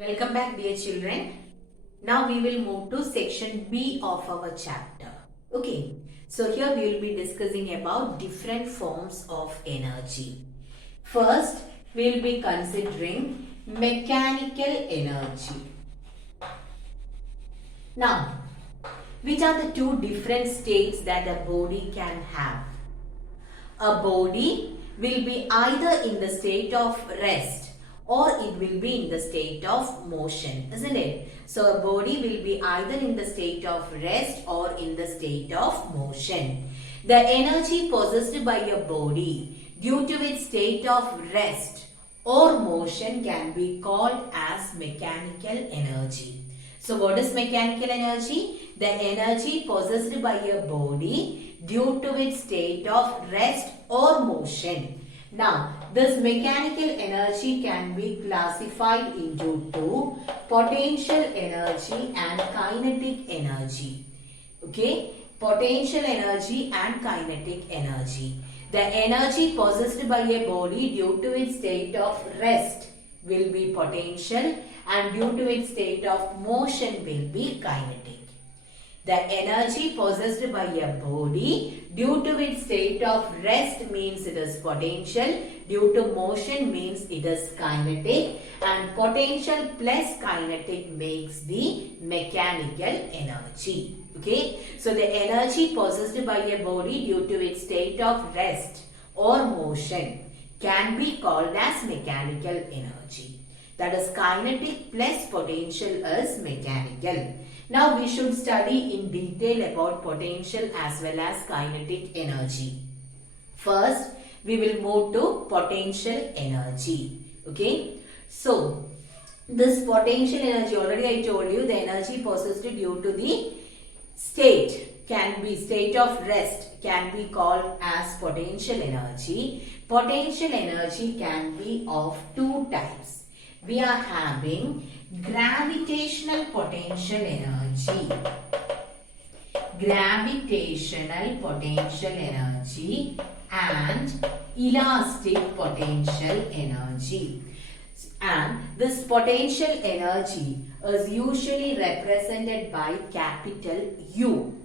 Welcome back, dear children. Now we will move to section B of our chapter. Okay, so here we will be discussing about different forms of energy. First, we will be considering mechanical energy. Now, which are the two different states that a body can have? A body will be either in the state of rest or it will be in the state of motion, isn't it? So a body will be either in the state of rest or in the state of motion. The energy possessed by a body due to its state of rest or motion can be called as mechanical energy. So what is mechanical energy? The energy possessed by a body due to its state of rest or motion. Now, this mechanical energy can be classified into two: potential energy and kinetic energy. Okay, potential energy and kinetic energy. The energy possessed by a body due to its state of rest will be potential and due to its state of motion will be kinetic. The energy possessed by a body due to its state of rest means it is potential, due to motion means it is kinetic, and potential plus kinetic makes the mechanical energy. Okay, so the energy possessed by a body due to its state of rest or motion can be called as mechanical energy. That is, kinetic plus potential is mechanical. Now we should study in detail about potential as well as kinetic energy. First, we will move to potential energy. Okay. So, this potential energy, already I told you, the energy possessed due to the state can be state of rest can be called as potential energy. Potential energy can be of two types. We are having gravitational potential energy. Gravitational potential energy and elastic potential energy. And this potential energy is usually represented by capital U.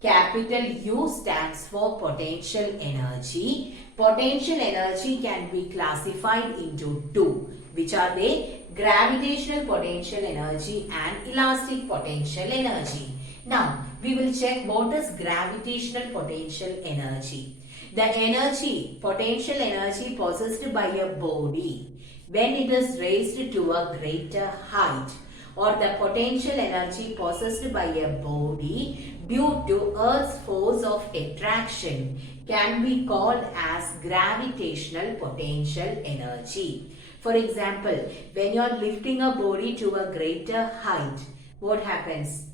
Capital U stands for potential energy. Potential energy can be classified into two, which are they? Gravitational potential energy and elastic potential energy. Now, we will check what is gravitational potential energy. The energy, potential energy possessed by a body when it is raised to a greater height, or the potential energy possessed by a body due to Earth's force of attraction can be called as gravitational potential energy. For example, when you are lifting a body to a greater height, what happens?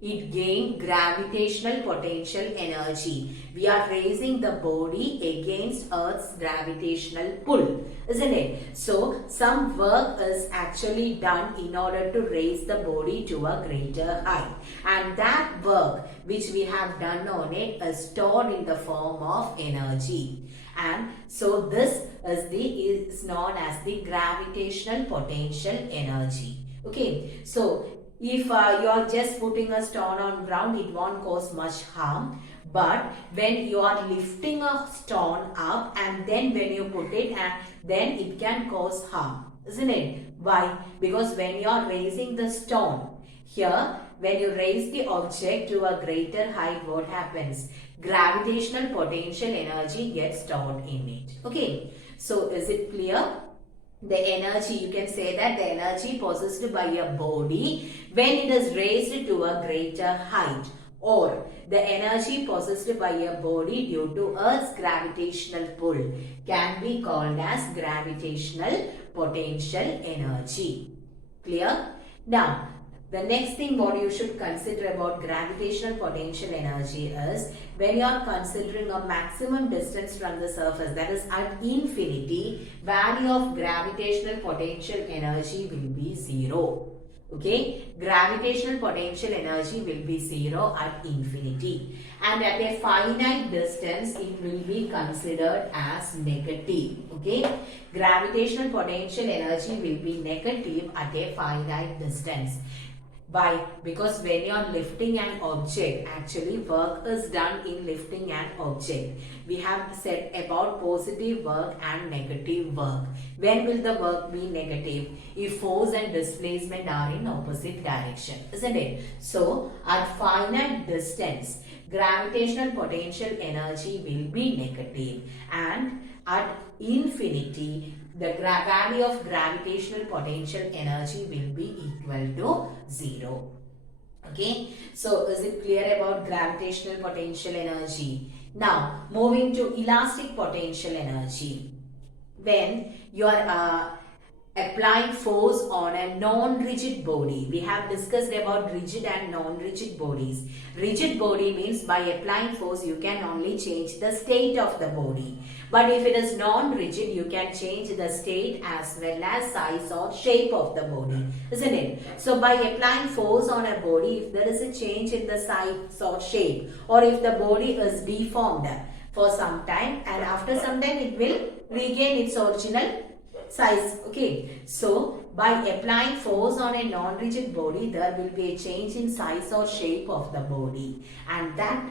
It gains gravitational potential energy. We are raising the body against Earth's gravitational pull, isn't it? So, some work is actually done in order to raise the body to a greater height. And that work which we have done on it is stored in the form of energy. And so, this is known as the gravitational potential energy. Okay, so if you are just putting a stone on ground, it won't cause much harm. But when you are lifting a stone up and then when you put it, then it can cause harm, isn't it? Why? Because when you are raising the stone, here when you raise the object to a greater height, what happens? Gravitational potential energy gets stored in it. Okay, so is it clear? The energy, you can say that the energy possessed by a body when it is raised to a greater height, or the energy possessed by a body due to Earth's gravitational pull can be called as gravitational potential energy. Clear? Now, the next thing what you should consider about gravitational potential energy is when you are considering a maximum distance from the surface, that is at infinity, value of gravitational potential energy will be 0. Okay, gravitational potential energy will be zero at infinity, and at a finite distance it will be considered as negative. Okay, gravitational potential energy will be negative at a finite distance. Why? Because when you are lifting an object, actually work is done in lifting an object. We have said about positive work and negative work. When will the work be negative? If force and displacement are in opposite direction, isn't it? So, at finite distance, gravitational potential energy will be negative, and at infinity, the value of gravitational potential energy will be equal to 0. Okay, so is it clear about gravitational potential energy? Now, moving to elastic potential energy. When you are applying force on a non-rigid body. We have discussed about rigid and non-rigid bodies. Rigid body means by applying force you can only change the state of the body. But if it is non-rigid, you can change the state as well as size or shape of the body, isn't it? So by applying force on a body, if there is a change in the size or shape, or if the body is deformed for some time, and after some time it will regain its original size. Okay, so by applying force on a non-rigid body, there will be a change in size or shape of the body, and that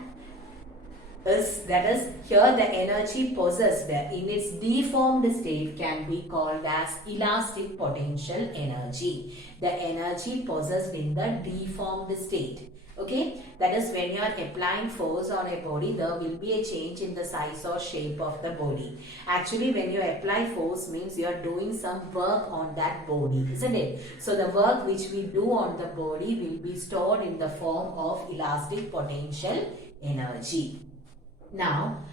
is here the energy possessed in its deformed state can be called as elastic potential energy. The energy possessed in the deformed state. Okay, that is when you are applying force on a body, there will be a change in the size or shape of the body. Actually, when you apply force means you are doing some work on that body, isn't it? So the work which we do on the body will be stored in the form of elastic potential energy. Now,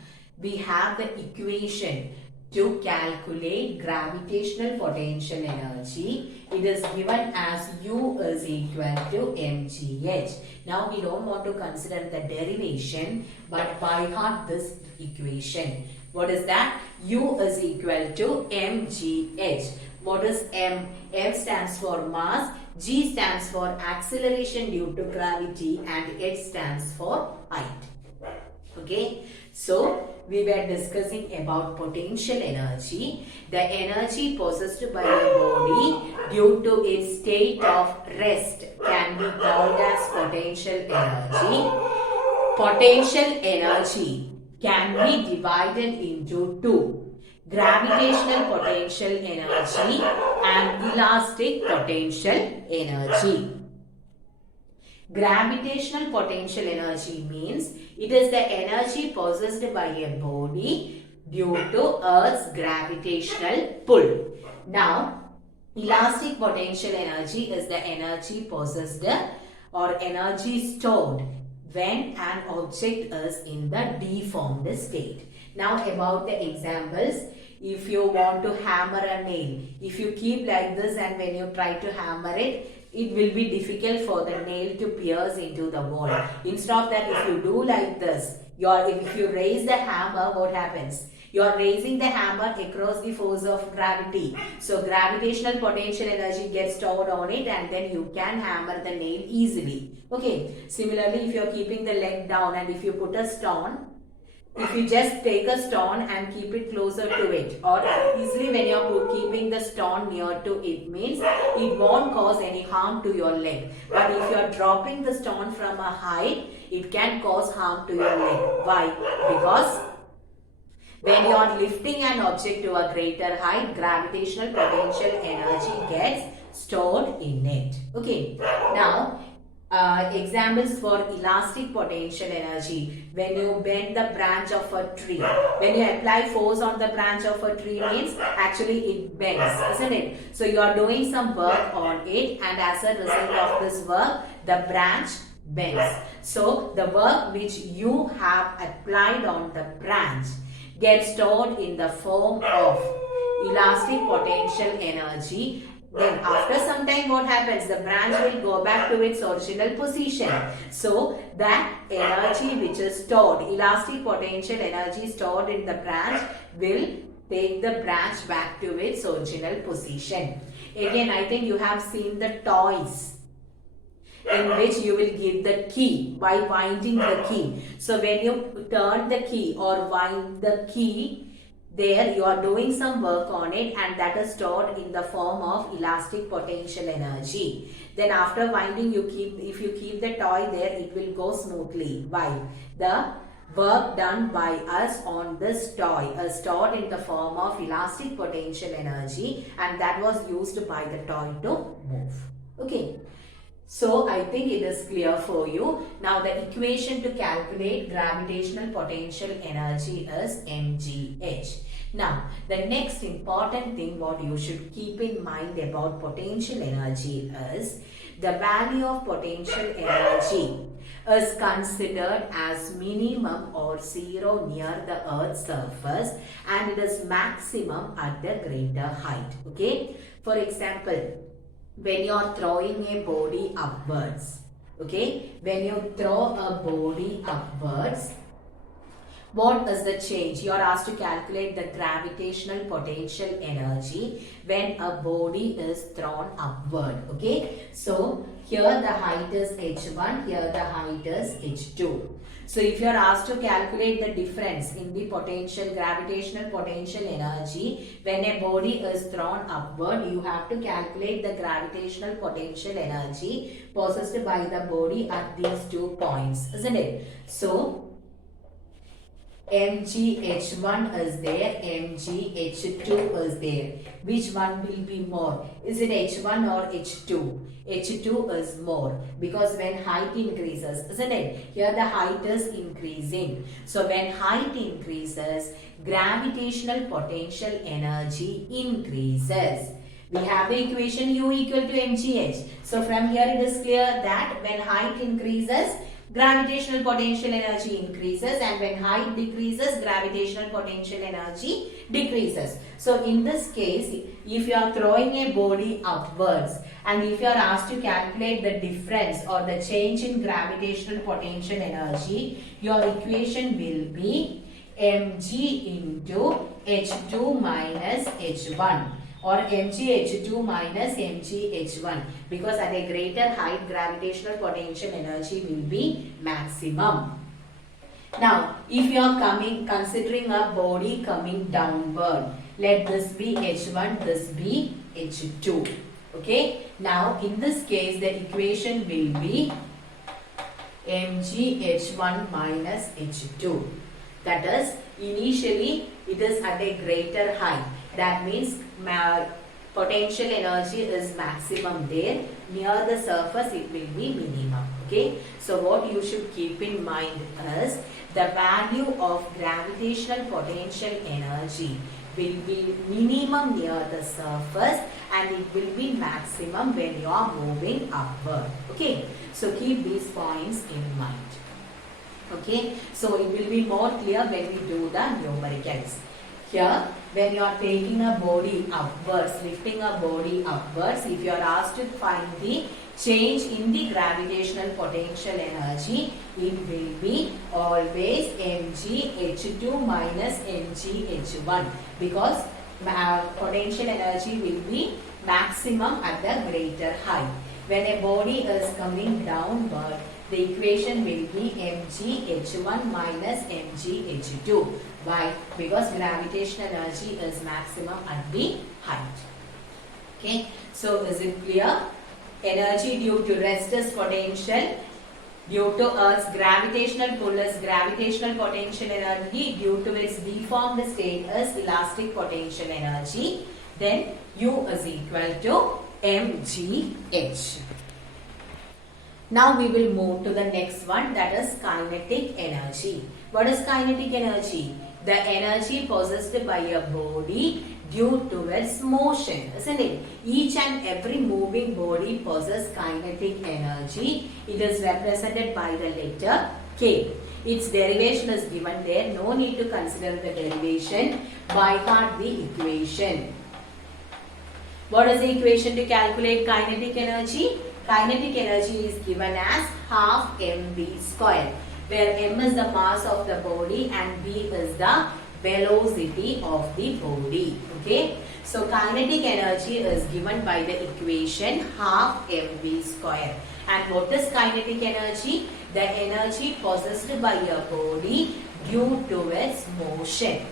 we have the equation to calculate gravitational potential energy. It is given as U is equal to mgh. Now we don't want to consider the derivation, but by heart this equation. What is that? U is equal to mgh. What is m? M stands for mass, g stands for acceleration due to gravity, and h stands for height. Okay, so we were discussing about potential energy. The energy possessed by a body due to its state of rest can be called as potential energy. Potential energy can be divided into two: gravitational potential energy and elastic potential energy. Gravitational potential energy means it is the energy possessed by a body due to Earth's gravitational pull. Now, elastic potential energy is the energy possessed or energy stored when an object is in the deformed state. Now, about the examples. If you want to hammer a nail, if you keep like this and when you try to hammer it, it will be difficult for the nail to pierce into the wall. Instead of that, if you do like this, if you raise the hammer, what happens? You are raising the hammer across the force of gravity. So gravitational potential energy gets stored on it, and then you can hammer the nail easily. Okay. Similarly, if you are keeping the leg down and if you put a stone, if you just take a stone and keep it closer to it, or easily when you are keeping the stone near to it, means it won't cause any harm to your leg. But if you are dropping the stone from a height, it can cause harm to your leg. Why? Because when you are lifting an object to a greater height, gravitational potential energy gets stored in it. Okay. Now, examples for elastic potential energy. When you bend the branch of a tree, when you apply force on the branch of a tree, means actually it bends, isn't it? So you are doing some work on it, and as a result of this work, the branch bends. So the work which you have applied on the branch gets stored in the form of elastic potential energy. Then after some time, what happens? The branch will go back to its original position. So that energy which is stored, elastic potential energy stored in the branch, will take the branch back to its original position. Again, I think you have seen the toys. in which you will give the key by winding the key. So when you turn the key or wind the key, there you are doing some work on it, and that is stored in the form of elastic potential energy. Then after winding, if you keep the toy there, it will go smoothly. Why? The work done by us on this toy is stored in the form of elastic potential energy, and that was used by the toy to move. Okay. So I think it is clear for you. Now the equation to calculate gravitational potential energy is mgh. Now the next important thing what you should keep in mind about potential energy is the value of potential energy is considered as minimum or zero near the Earth's surface, and it is maximum at the greater height. Okay. For example, when you are throwing a body upwards, okay, when you throw a body upwards, what is the change? You are asked to calculate the gravitational potential energy when a body is thrown upward. Okay, so here the height is h1, here the height is h2. So if you are asked to calculate the difference in the gravitational potential energy when a body is thrown upward, you have to calculate the gravitational potential energy possessed by the body at these 2 points, isn't it? So mgh1 is there, mgh2 is there. Which one will be more? Is it h1 or h2? h2 is more because when height increases, isn't it? Here the height is increasing. So when height increases, gravitational potential energy increases. We have the equation U equal to mgh. So from here it is clear that when height increases, gravitational potential energy increases, and when height decreases, gravitational potential energy decreases. So in this case, if you are throwing a body upwards and if you are asked to calculate the difference or the change in gravitational potential energy, your equation will be mg into h2 minus h1. Or mgh2 minus mgh1, because at a greater height gravitational potential energy will be maximum. Now if you are considering a body coming downward, let this be h1, this be h2. Okay, now in this case the equation will be mgh1 minus h2. That is, initially it is at a greater height. That means potential energy is maximum there. Near the surface it will be minimum. Okay. So what you should keep in mind is the value of gravitational potential energy will be minimum near the surface and it will be maximum when you are moving upward. Okay. So keep these points in mind. Okay. So it will be more clear when we do the numericals. Here, when you are taking a body upwards, lifting a body upwards, if you are asked to find the change in the gravitational potential energy, it will be always mgh2 minus mgh1, because potential energy will be maximum at the greater height. When a body is coming downward, the equation will be mgh1 minus mgh2. Why? Because gravitational energy is maximum at the height. Okay. So is it clear? Energy due to rest is potential. Due to Earth's gravitational pull is gravitational potential energy. Due to its deformed state is elastic potential energy. Then U is equal to mgh. Now we will move to the next one, that is kinetic energy. What is kinetic energy? The energy possessed by a body due to its motion, isn't it? Each and every moving body possesses kinetic energy. It is represented by the letter K. Its derivation is given there. No need to consider the derivation. By heart the equation. What is the equation to calculate kinetic energy? Kinetic energy is given as half mv square, where m is the mass of the body and v is the velocity of the body. Okay. So kinetic energy is given by the equation half mv square. And what is kinetic energy? The energy possessed by a body due to its motion.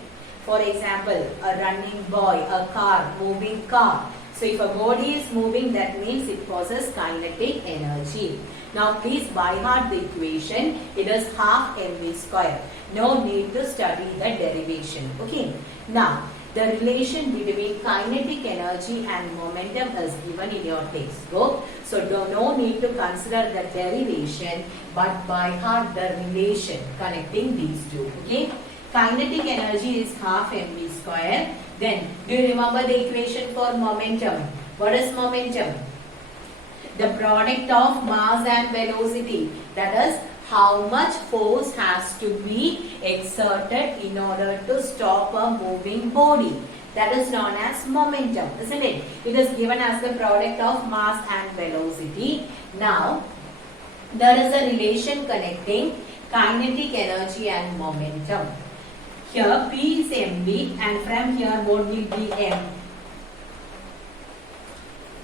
For example, a running boy, a car, moving car. So if a body is moving, that means it possesses kinetic energy. Now please by heart the equation. It is half mv square. No need to study the derivation. Okay. Now the relation between kinetic energy and momentum is given in your textbook. So no need to consider the derivation, but by heart the relation connecting these two. Okay. Kinetic energy is half mv square. Then do you remember the equation for momentum? What is momentum? The product of mass and velocity. That is how much force has to be exerted in order to stop a moving body. That is known as momentum, isn't it? It is given as the product of mass and velocity. Now, there is a relation connecting kinetic energy and momentum. Here P is mv and from here what will be m?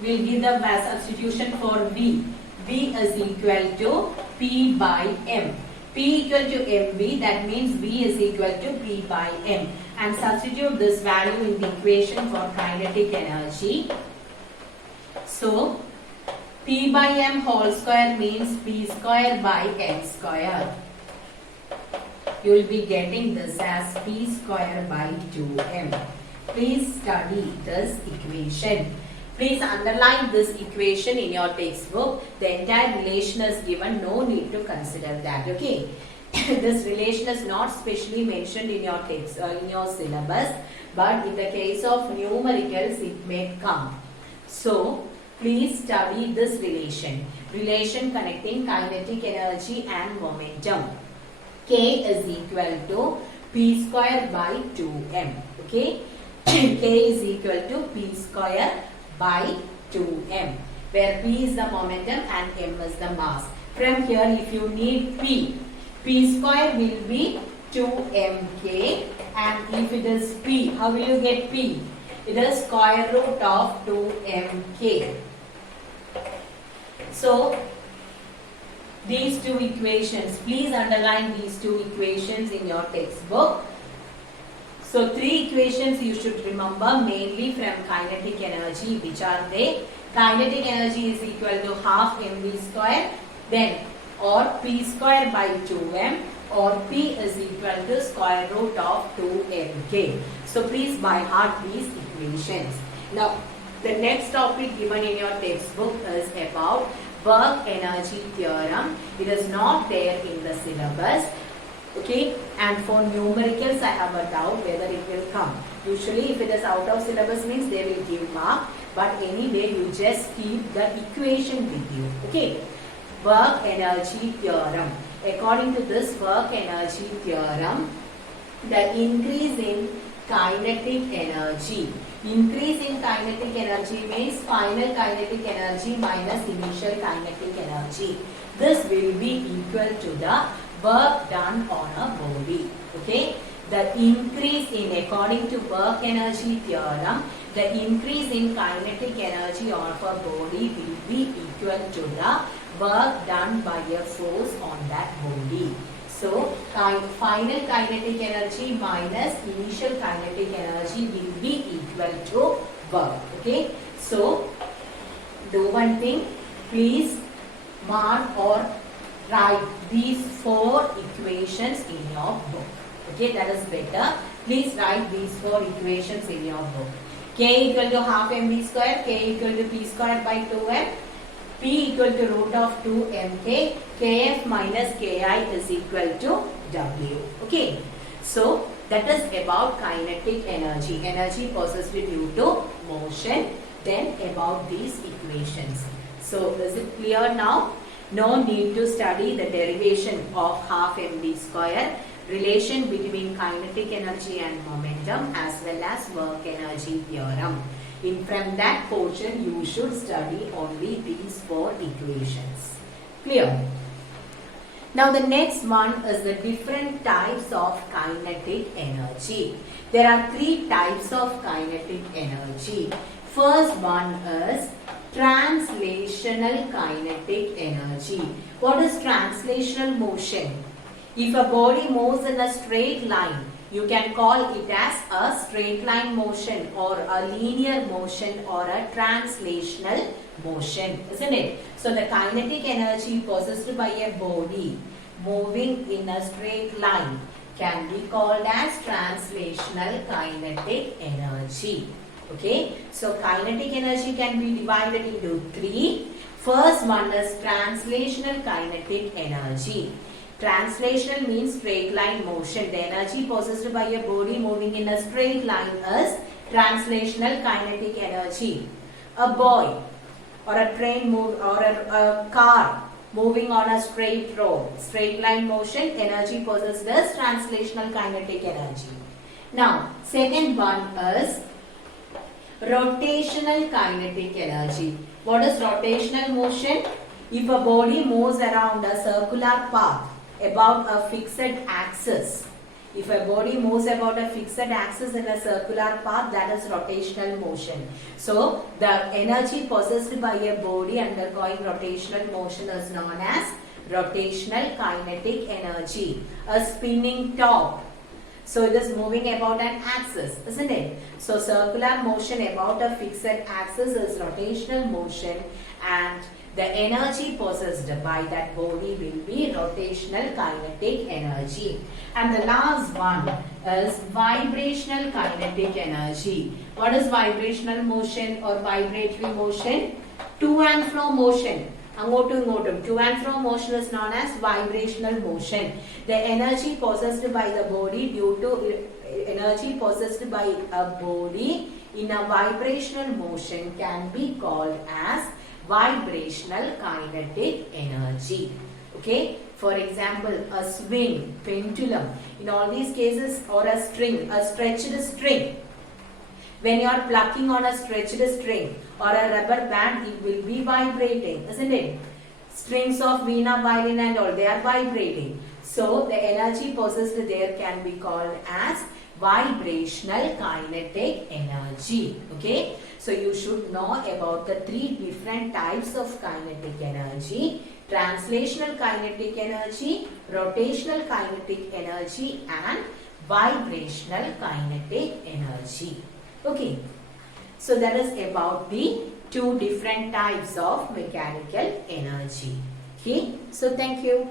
We'll give the substitution for V. V is equal to P by M. P equal to mv, that means V is equal to P by M. And substitute this value in the equation for kinetic energy. So, P by M whole square means P square by M square. You will be getting this as P square by 2M. Please study this equation. Please underline this equation in your textbook. The entire relation is given. No need to consider that. Okay. This relation is not specially mentioned in your text in your syllabus, but in the case of numericals, it may come. So, please study this relation. Relation connecting kinetic energy and momentum. K is equal to P square by 2M. Okay. K is equal to P square by 2M, where P is the momentum and M is the mass. From here, if you need P square will be 2mk, and if it is P, how will you get P? It is square root of 2mk. So, these two equations, please underline these two equations in your textbook. So, three equations you should remember mainly from kinetic energy. Which are they? Kinetic energy is equal to half mv square, then or P square by 2m, or P is equal to square root of 2mk. So, please by heart these equations. Now, the next topic given in your textbook is about work energy theorem. It is not there in the syllabus. Okay, and for numericals I have a doubt whether it will come. Usually if it is out of syllabus means they will give mark, but anyway you just keep the equation with you. Okay, work energy theorem. According to this work energy theorem, the increase in kinetic energy. Increase in kinetic energy means final kinetic energy minus initial kinetic energy. This will be equal to the work done on a body. Okay, the increase in, according to work energy theorem, the increase in kinetic energy of a body will be equal to the work done by a force on that body. So, final kinetic energy minus initial kinetic energy will be equal to work. Okay, so do one thing, please mark or write these four equations in your book. Okay, that is better. Please write these four equations in your book. K equal to half mv square, K equal to P square by 2m, P equal to root of 2mk, Kf minus Ki is equal to W. Okay, so that is about kinetic energy. Energy possessed due to motion. Then about these equations. So is it clear now? No need to study the derivation of half mv square, relation between kinetic energy and momentum, as well as work energy theorem. From that portion, you should study only these four equations. Clear? Now the next one is the different types of kinetic energy. There are three types of kinetic energy. First one is translational kinetic energy. What is translational motion? If a body moves in a straight line, you can call it as a straight line motion or a linear motion or a translational motion, isn't it? So the kinetic energy possessed by a body moving in a straight line can be called as translational kinetic energy. Okay, so kinetic energy can be divided into three. First one is translational kinetic energy. Translational means straight line motion. The energy possessed by a body moving in a straight line is translational kinetic energy. A boy or a train or a car moving on a straight road, straight line motion, energy possessed as translational kinetic energy. Now, second one is rotational kinetic energy. What is rotational motion? If a body moves around a circular path about a fixed axis, if a body moves about a fixed axis in a circular path, that is rotational motion. So, the energy possessed by a body undergoing rotational motion is known as rotational kinetic energy. A spinning top. So, it is moving about an axis, isn't it? So, circular motion about a fixed axis is rotational motion, and the energy possessed by that body will be rotational kinetic energy. And the last one is vibrational kinetic energy. What is vibrational motion or vibratory motion? To and fro motion. To and fro motion is known as vibrational motion. The energy possessed by the body due to energy possessed by a body in a vibrational motion can be called as vibrational kinetic energy. Okay, for example, a swing, pendulum, in all these cases, or a string, a stretched string. When you are plucking on a stretched string or a rubber band, it will be vibrating, isn't it? Strings of veena, violin and all, they are vibrating. So, the energy possessed there can be called as vibrational kinetic energy. Okay, so you should know about the three different types of kinetic energy: translational kinetic energy, rotational kinetic energy, and vibrational kinetic energy. Okay, so that is about the two different types of mechanical energy. Okay, so thank you.